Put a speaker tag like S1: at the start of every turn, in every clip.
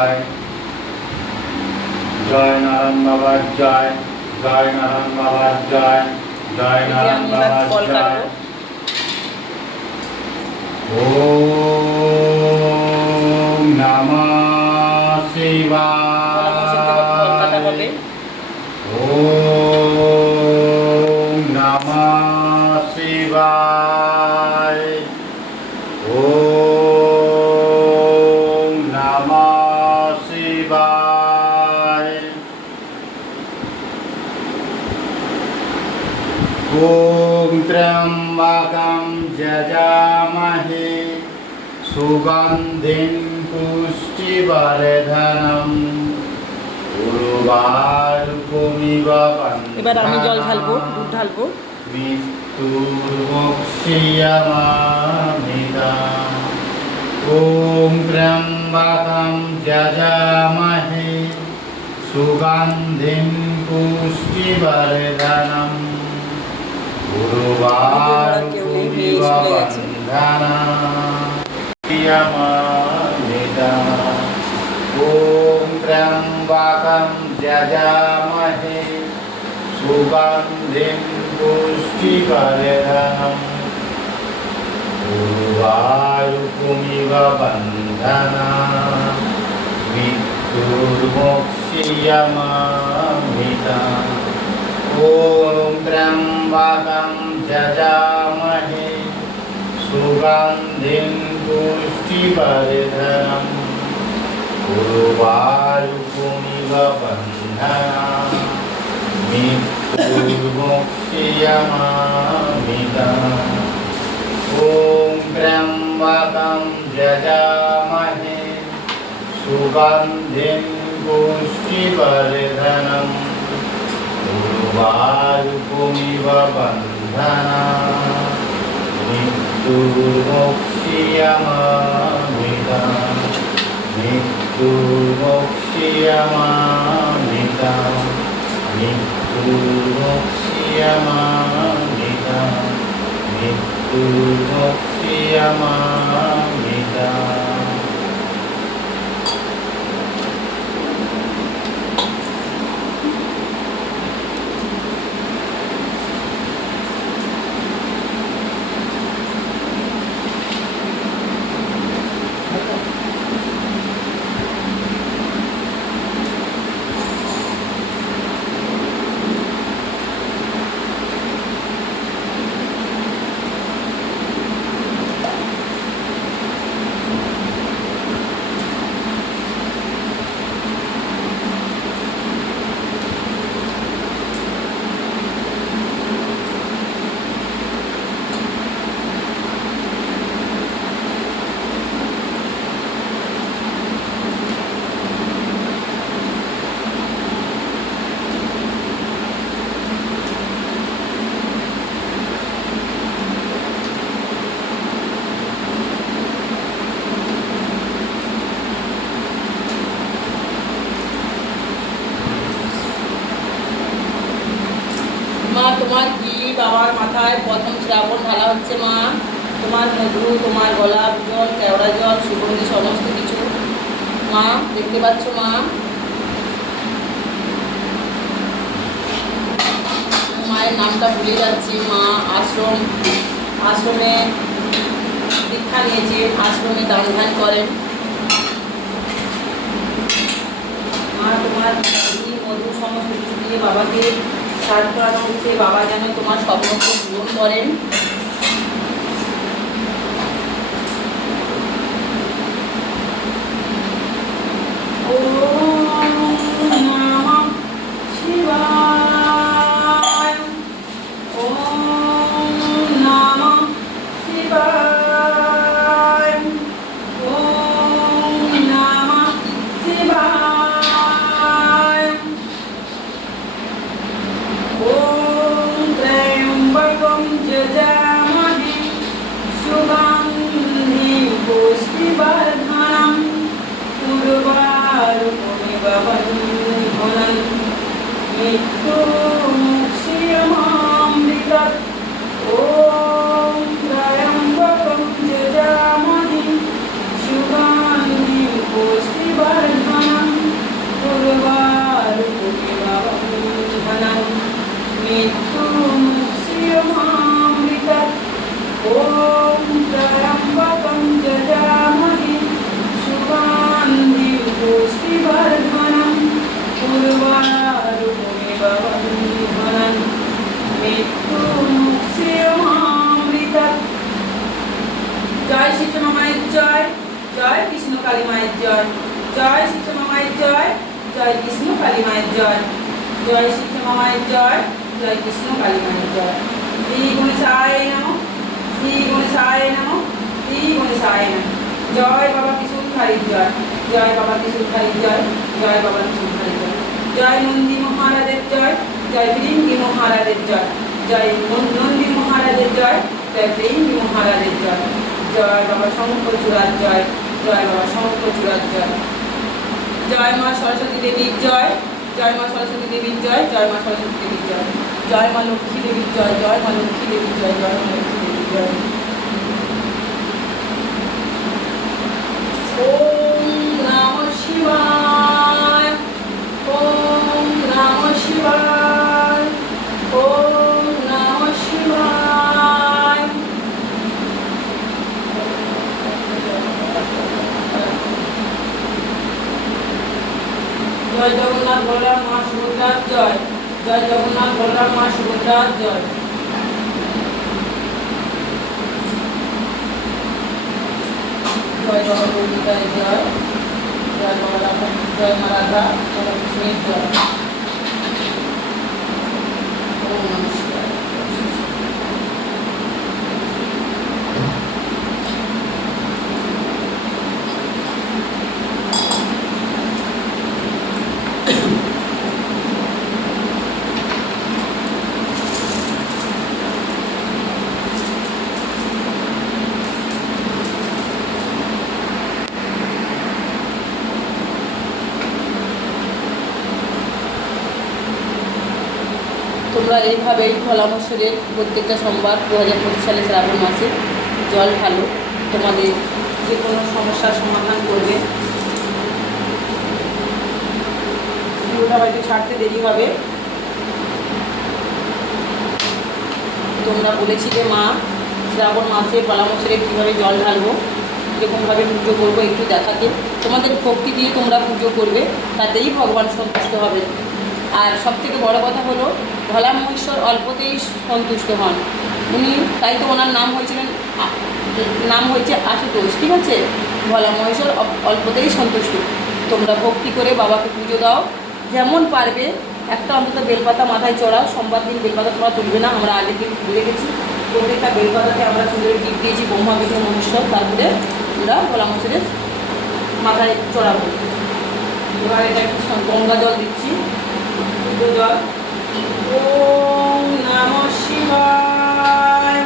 S1: জয়। জয় জয় নারায়ণ বাবার জয় জয় নারায়ণ বাবার জয় জয় নারায়ণ বাবার জয়। ওম নমঃ শিবায়। ওম নমঃ শিবায় ওম নমঃ শিবায় ॐ त्र्यम्बकं जजामहे सुगन्धिं पुष्टिवर्धनम् उर्वारुकमिव
S2: এবার আমি জল ঢালবো দুধ ঢালবো
S1: मृत्युर्मुक्षीयमामिदा ॐ त्र्यम्बकं जजामहे सुगन्धिं पुष्टिवर्धनम् उर्वारुकमिव बन्धना ॐ त्र्यम्बकं जजामहे सुगन्धिं पुष्टिवर्धनम् उर्वारुकमिव बन्धना मृत्युर्मोक्षीयमामिता ॐ त्र्यम्बकं जजामहे। सुगन्धिं पुष्टिवर्धनम् उर्वारुकमिव बन्धना ॐ त्र्यम्बकं जजामहे। सुगन्धिं पुष्टिवर्धनम् ভবারূপমিব বন্ধনা। মৃত্যুর্মোক্ষিয়মামিতা মৃত্যুর্মোক্ষিয়মামিতা মৃত্যুর্মোক্ষিয়মামিতা
S2: মৃত্যুর্মোক্ষিয়মামিতা তোমার গোলাপ জল কেওড়া জল, সুগন্ধি, সমস্ত কিছু। মা, দেখতে পাচ্ছ মা? মায়ের নামটা ভুলে যাচ্ছি। মা, আশ্রম, আশ্রমে দীক্ষা নিয়েছে। আশ্রমে দান ধ্যান করেন। মা, তোমার মধু সমস্ত কিছু দিয়ে বাবাকে সার করানো হচ্ছে। বাবা যেন তোমার স্বপ্নকে পূরণ করেন। জয় শ্রীশ্যামা মায়ের জয় জয় কৃষ্ণ কালী মায়ের জয়। জয় শ্রীশ্যামা মায়ের জয় জয় কৃষ্ণ কালী মায়ের জয়। শ্রী গণেশায় নম, শ্রী গণেশায় নম, শ্রী গণেশায় নম। জয় বাবা কিশোর খারির জয় জয় বাবা কিশোর খারির জয় জয় বাবা কিশোর খারির জয়। জয় নন্দী মহারাজের জয় জয় বৃঙ্গি মহারাজের জয়। জয় নন্দী মহারাজের জয় জয় বৃঙ্গি মহারাজের জয়। জয় বাবা শঙ্কর চূড়ার জয় জয় বাবা শঙ্কর চূড়ার জয়। জয় মা সরস্বতী দেবীর জয় জয় মা সরস্বতী দেবীর জয় জয় মা সরস্বতী দেবীর জয়। জয় মা লক্ষ্মী দেবীর জয় জয় মা লক্ষ্মী দেবীর জয় জয় মা লক্ষ্মী দেবীর জয়। ওম নমঃ শিবায় ওম নমঃ শিবায় ওম নমঃ শিবায় জয় জগন্নাথ বলরাম মা সুভদ্রার জয়। জয় জগন্নাথ বলরাম মা সুভদ্রার জয়। জয় বাবা জয়। জয় বাবা জয় মা রাধা জয়। কৃষ্ণের ওম তোমরা এইভাবেই ভোলা মসুরের প্রত্যেকটা সোমবার দু হাজার পঁচিশ সালে শ্রাবণ মাসে জল ঢালো। তোমাদের যে কোনো সমস্যার সমাধান করবে। ভিডিওটা হয়তো ছাড়তে দেরি হবে। তোমরা বলেছিলে মা, শ্রাবণ মাসে ভোলা মসুরে কীভাবে জল ঢালবো? কীরকমভাবে পুজো করব একটু দেখাতে। তোমাদের ভক্তি দিয়ে তোমরা পুজো করবে, তাতেই ভগবান সন্তুষ্ট হবে। আর সব থেকে বড় কথা হলো, ভোলা মহেশ্বর অল্পতেই সন্তুষ্ট হন। উনি, তাই তো ওনার নাম হয়েছিলেন নাম হয়েছে আশুতোষ, ঠিক আছে? ভোলা মহেশ্বর অল্পতেই সন্তুষ্ট। তোমরা ভক্তি করে বাবাকে পুজো দাও। যেমন পারবে, একটা অন্তত বেলপাতা মাথায় চড়াও। সোমবার দিন বেলপাতা তোমরা তুলবে না, আমরা আগের দিন ভুলে গেছি। প্রত্যেকটা বেলপাতাকে আমরা সুন্দর টিপ দিয়েছি, ব্রহ্মা, বিষ্ণু, মহেশ্বর। তারপরে আমরা ভোলা মহেশ্বরের মাথায় চড়াবো। এবার এটা গঙ্গা জল দিচ্ছি। শিবায়। ওম নম শিবায়।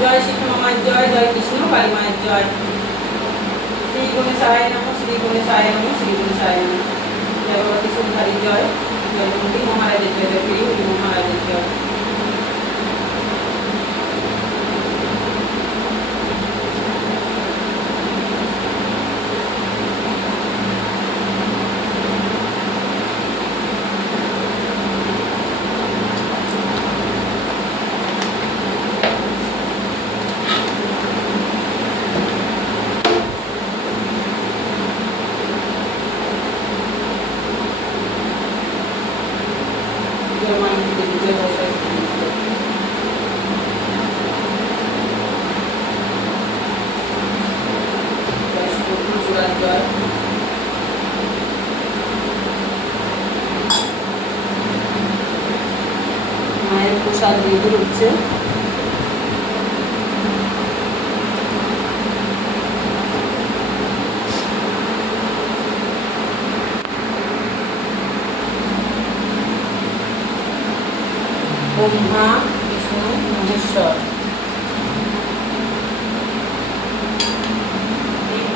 S2: জয় শ্রী মায়ের জয় জয় কৃষ্ণ মায়ের জয়। শ্রী গণেশায় নম, শ্রী গণেশায় নম, শ্রী গণেশায় নম। জয় জয়। জয় নন্দী মহারাজের জয় জয় প্রিয় হরি মহারাজের জয় জয় মা লক্ষ্মী দেবী, জয় সরস্বতী দেবী, জয়। জয় সুবর্ণ চূড়ার জয় মায়ের প্রসাদ দিয়ে হচ্ছে ব্রহ্মা বিষ্ণু মহেশ্বর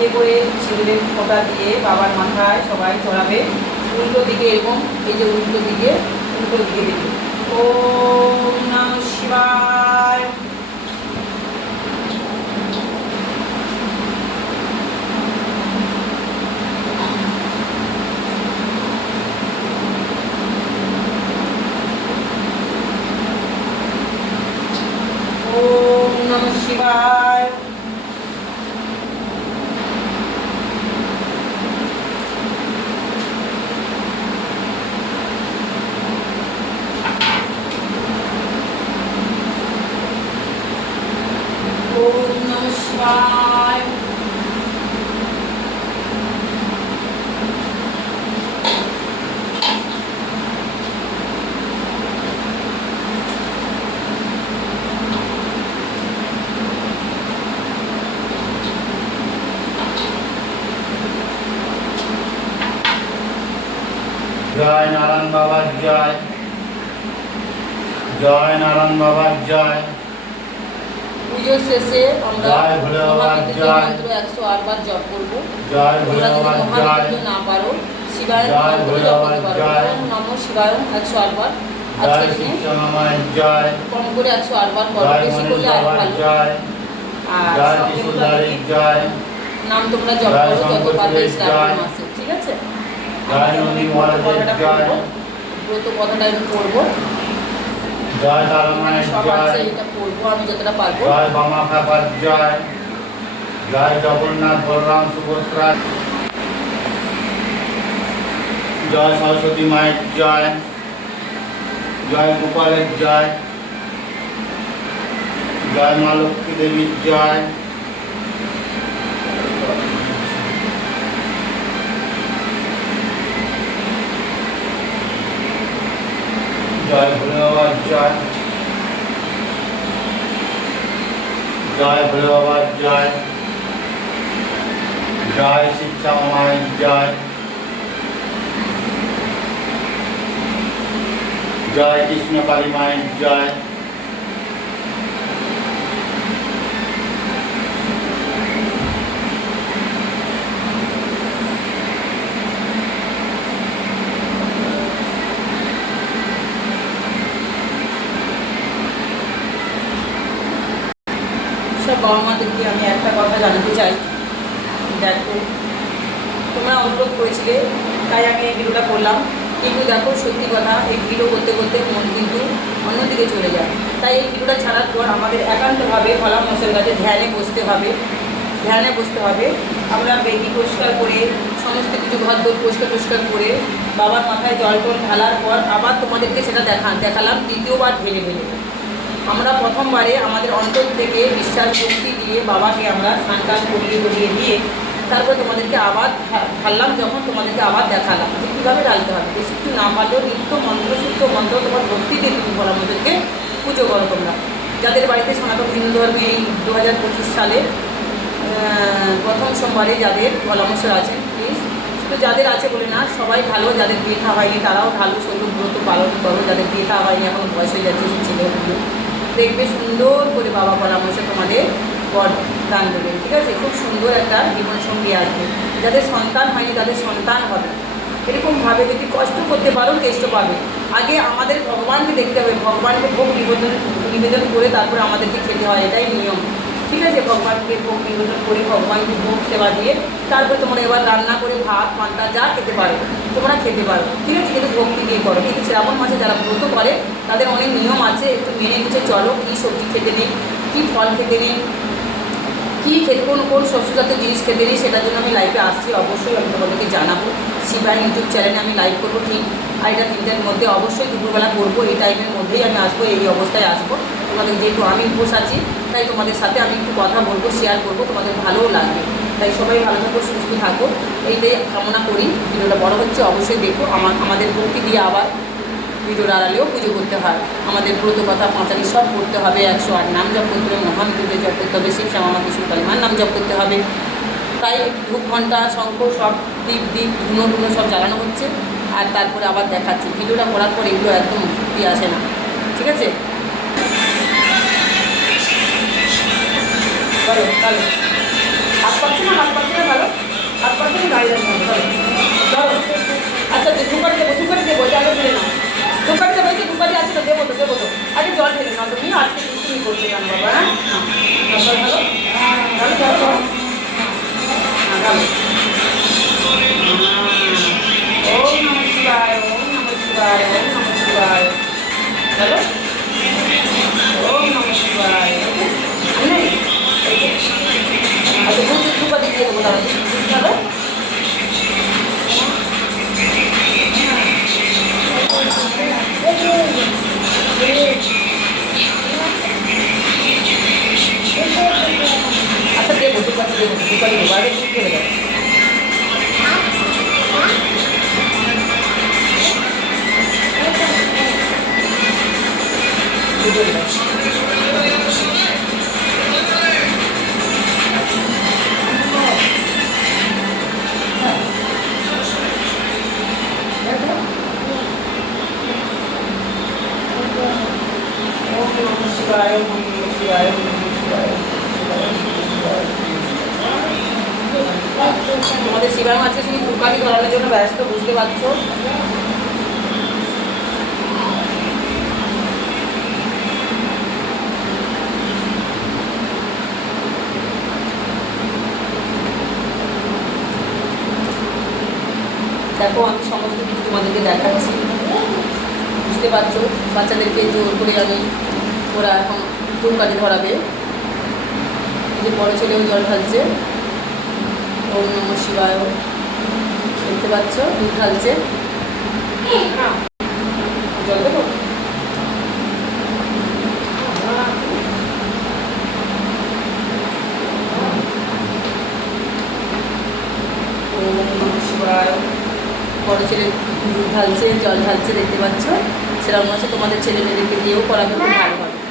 S2: তিনটে করে সিঁদুরের ফোঁটা দিয়ে বাবার মাথায় সবাই চড়াবে। উল্টো দিকে এবং এই যে উল্টো দিকে উল্টো দিকে দেবে ওম নম শিবায়। শিবায়।
S1: जय नारायण बाबा जय। जय नारायण बाबा जय।
S2: পুজোর শেষে আমরা একশো আটবার জপ করব। তোমরা যদি না পারো শিবায় জপ করতে পারো।
S1: জয়।
S2: শিবায় একশো আটবার। কম করে একশো আটবার করো।
S1: জয়
S2: বেশি করলে আর ভালো। আর নাম তোমরা জপ করো যত পারবে শ্রাবণ মাসে ঠিক আছে। ব্রত কথাটা আমি পড়ব।
S1: জয় তারামায়ের
S2: সব আছে
S1: জয়
S2: এটা পড়ব আমি যতটা পারব
S1: জয় বামা কাপার জয় জয় জগন্নাথ বলরাম সুভদ্রা জয় সরস্বতী মায়ের জয় জয় গোপালের জয় জয় মা লক্ষ্মী দেবীর জয় জয় ভোলে বাবার জয় জয় ভোলে বাবার জয় জয় শিবশ্যামা মায়ের জয় জয় কৃষ্ণ কালী মায়ের জয়
S2: সব বাবা মাদেরকে আমি একটা কথা জানাতে চাই। দেখো, তোমরা অনুরোধ করেছিলে, তাই আমি এই ভিডিওটা করলাম। কিন্তু দেখো, সত্যি কথা, এই ভিডিও করতে করতে মন কিন্তু অন্যদিকে চলে যায়। তাই এই ভিডিওটা ছাড়ার পর আমাদের একান্তভাবে ভোলা মশের কাছে ধ্যানে বসতে হবে। ধ্যানে বসতে হবে। আমরা বেদি পরিষ্কার করে, সমস্ত কিছু ঘর দোর পরিষ্কার পরিষ্কার করে, বাবার মাথায় জল টল ঢালার পর আবার তোমাদেরকে সেটা দেখান দেখালাম, দ্বিতীয়বার ঢেলে ঢেলে। আমরা প্রথমবারে আমাদের অন্তর থেকে বিশ্বাস শক্তি দিয়ে বাবাকে আমরা স্নান টান করিয়ে করিয়ে দিয়ে তারপরে তোমাদেরকে আবার ঢাললাম যখন তোমাদেরকে আবার দেখালাম যে কীভাবে ঢালতে হবে। বেশি কিছু না পারলেও নিত্য মন্ত্র, শুদ্ধ মন্ত্র তোমার ভক্তি দিয়ে তুমি পরামর্শকে পুজো করো তোমরা। যাদের বাড়িতে সনাতন হিন্দু ধর্মে এই দু হাজার পঁচিশ সালে প্রথম সোমবারে যাদের পরামর্শ আছেন প্লিজ শুধু যাদের আছে বলে না, সবাই ভালো যাদের বিয়ে হয়নি তারাও ভালো শরীর ব্রত পালন করো। যাদের বিয়ে হয়নি, এখন বয়স হয়ে যাচ্ছে ছেলেগুলো দেখবে সুন্দর করে বাবা পরামর্শ তোমাদের বর দান দেবেন ঠিক আছে? খুব সুন্দর একটা জীবনসঙ্গী আসবে। যাদের সন্তান হয়নি, তাদের সন্তান হবে। এরকমভাবে যদি কষ্ট করতে পারো, কেষ্ট পাবে। আগে আমাদের ভগবানকে দেখতে হবে। ভগবানকে ভোগ নিবেদন নিবেদন করে তারপরে আমাদেরকে খেতে হয়, এটাই নিয়ম। ঠিক আছে ভগবানকে ভোগ, নিবেদন করে ভগবানকে ভোগ, সেবা দিয়ে তারপরে তোমরা এবার রান্না করে ভাত পান্তা যা খেতে পারো, তোমরা খেতে পারো, ঠিক আছে? কিন্তু ভক্তি দিয়ে করো? কিন্তু শ্রাবণ মাসে যারা ব্রত করে, তাদের অনেক নিয়ম আছে, একটু মেনে গুছে চলো কী সবজি খেতে নেই, কী ফল খেতে নেই, কী খেতে কোন কোন শস্যজাতীয় জিনিস খেতে নেই, সেটার জন্য আমি লাইভে আসছি, অবশ্যই আমি তোমাদেরকে জানাব। শিবায় ইউটিউব চ্যানেলে আমি লাইভ করব, ঠিক? আড়াইটা তিনটার মধ্যে অবশ্যই দুপুরবেলা করব, এই টাইমের মধ্যেই আমি আসব, এই অবস্থায় আসব। তোমাদের যেহেতু আমি উপোস আছি, তাই তোমাদের সাথে আমি একটু কথা বলব শেয়ার করব, তোমাদের ভালোও লাগবে। তাই সবাই ভালো থাকো, সুস্থ থাকো। এইটাই কামনা করি, ভিডিওটা বড় হচ্ছে, অবশ্যই দেখো। আমার, আমাদের ভক্তি দিয়ে আবার ভিডিওর আড়ালেও পুজো করতে হয়। আমাদের ব্রত কথা, পাঁচালি সব করতে হবে, একশো আট নাম জপ করতে হবে, মহামৃত্যুঞ্জয় জপ করতে হবে, শিব শ্যামা কৃষ্ণ কালিমার নাম জপ করতে হবে। তাই ধূপ ঘণ্টা শঙ্খ, সব দ্বীপ দ্বীপ ধুনো ধুনো সব জ্বালানো হচ্ছে। আর তারপরে আবার দেখাচ্ছি। ভিডিওটা করার পর এগুলো একদম সত্যি আসে না। ঠিক আছে? বলো চলো। হাত পাচ্ছে না? হাত পাচ্ছে না ভালো? হাত পাচ্ছে না? গাড়ি চলো। চলো। আচ্ছা ধূপাটি দেবো ধূপাটি দেবো আগে ফেলে নাও। ধূপাটি দেবো যে ধূপাটি আছে তো, দেবো তো দেবো তো। আগে জল ফেলে নাও তুমি আজকে দুষ্টুমি করছ জানো বাবা হ্যাঁ? হ্যাঁ ভালো? ভালো ভালো ভালো চলো ওম নমঃ শিবায় আচ্ছা দুধ ধূপাটি দিয়ে দেবো তাহলে ভালো আচ্ছা দেবো দুপাটি দেবো দুপাটি দেবো আগে দুধ ফেলে দাও তোমাদের শিবাম আজকে শুধু দোকানই ধরানোর জন্য ব্যস্ত বুঝতে পারছ? দেখো, আমি সমস্ত কিছু তোমাদেরকে দেখাচ্ছি। বুঝতে পারছ? বাচ্চাদেরকে জোর করে আমি ওরা এখন ধূপকাঠি ধরাবে। যে বড়ো ছেলেও জল ঢালছে। ওম নম শিবায়। দেখতে পাচ্ছ? দুধ ঢালছে। জল দেবো ওম নম শিবায় বড় ছেলে দুধ ঢালছে জল ঢালছে দেখতে পাচ্ছ সেরকম আছে তোমাদের ছেলে মেয়েদেরকে দিয়েও করাবে খুব ভালো হবে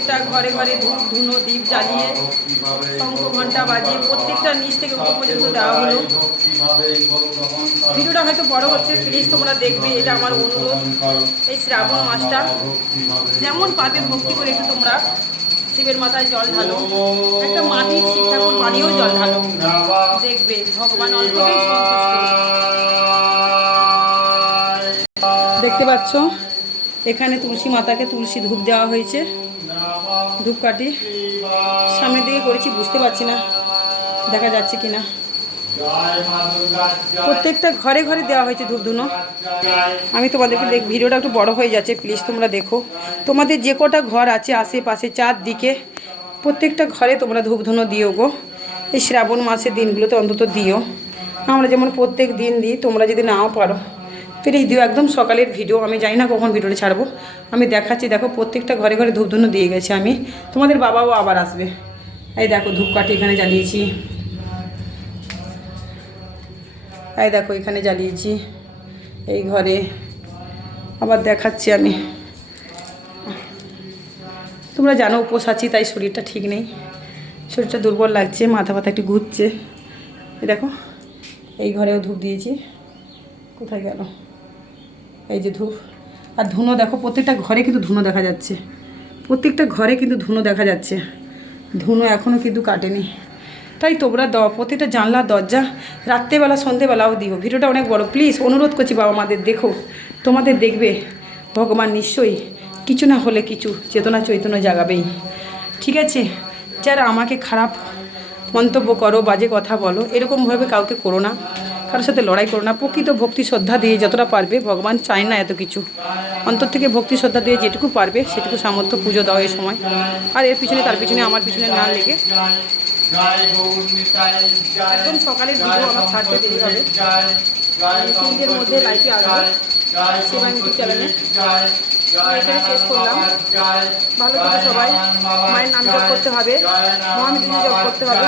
S2: প্রত্যেকটা ঘরে ঘরে ধুনো দ্বীপ জ্বালিয়ে শঙ্খ ঘণ্টা বাজিয়ে প্রত্যেকটা নিচ থেকে উপর পর্যন্ত দেওয়া হলো। ভিডিওটা হয়তো বড় হচ্ছে প্লিজ তোমরা দেখবে, এটা আমার অনুরোধ। এই শ্রাবণ মাসটা যেমন পাবে, ভক্তি করে একটু তোমরা শিবের মাথায় জল ঢালো। একটা মাটির শিব ঠাকুর বানিয়েও জল ঢালো। দেখবে, ভগবান সন্তুষ্ট। দেখতে পাচ্ছ? এখানে তুলসী মাতাকে তুলসী ধূপ দেওয়া হয়েছে। ধূপকাঠি সামনে দিকে করেছি, বুঝতে পারছি না, দেখা যাচ্ছে কি না প্রত্যেকটা ঘরে ঘরে দেওয়া হয়েছে ধূপ ধুনো। আমি তোমাদেরকে দেখ, ভিডিওটা একটু বড় হয়ে যাচ্ছে প্লিজ তোমরা দেখো। তোমাদের যে কটা ঘর আছে আশেপাশে চারদিকে, প্রত্যেকটা ঘরে তোমরা ধূপ ধুনো দিও গো। এই শ্রাবণ মাসের দিনগুলোতে অন্তত দিও। আমরা যেমন প্রত্যেক দিন দিই, তোমরা যদি নাও পারো। প্লিজ দিও, একদম সকালের ভিডিও আমি জানি না কখন ভিডিওটা ছাড়বো। আমি দেখাচ্ছি, দেখো প্রত্যেকটা ঘরে ঘরে ধূপ ধুনো দিয়ে গেছি আমি। তোমাদের বাবাও আবার আসবে। এই দেখো ধূপকাঠি এখানে জ্বালিয়েছি। এই দেখো এখানে জ্বালিয়েছি এই ঘরে। আবার দেখাচ্ছি আমি। তোমরা জানো উপোস আছি, তাই শরীরটা ঠিক নেই। শরীরটা দুর্বল লাগছে, মাথা ব্যথা একটু ঘুরছে। এই দেখো, এই ঘরেও ধূপ দিয়েছি। কোথায় গেল? এই যে ধূপ আর ধুনো দেখো, প্রত্যেকটা ঘরে কিন্তু ধুনো দেখা যাচ্ছে। প্রত্যেকটা ঘরে কিন্তু ধুনো দেখা যাচ্ছে। ধুনো এখনও কিন্তু কাটেনি। তাই তোমরা দ, প্রত্যেকটা জানলা দরজা রাত্রেবেলা সন্ধেবেলাও দিও। ভিডিওটা অনেক বড়। প্লিজ, অনুরোধ করছি বাবা মাদের, দেখো, তোমাদের দেখবে ভগবান নিশ্চয়ই কিছু না হলে কিছু চেতনা চৈতন্য জাগাবেই। ঠিক আছে? যারা আমাকে খারাপ মন্তব্য করো, বাজে কথা বলো, এরকমভাবে কাউকে করো না।
S1: কারোর সাথে লড়াই করো না। প্রকৃত ভক্তি শ্রদ্ধা দিয়ে যতটা পারবে, ভগবান চায় না এত কিছু। অন্তর থেকে ভক্তি শ্রদ্ধা দিয়ে যেটুকু পারবে, সেটুকু সামর্থ্য পুজো দেওয়া এই সময়। আর এর পিছনে, তার পিছনে, আমার পিছনে না লেগে একদম সকালের ভিডিও আমার ছাড়তে দেরি হবে। তিনটের মধ্যে লাইভে আসব সেবা এখানে শেষ করলাম। ভালো থেকো সবাই। মায়ের নাম জপ করতে হবে। মহামৃত্যু জপ করতে হবে।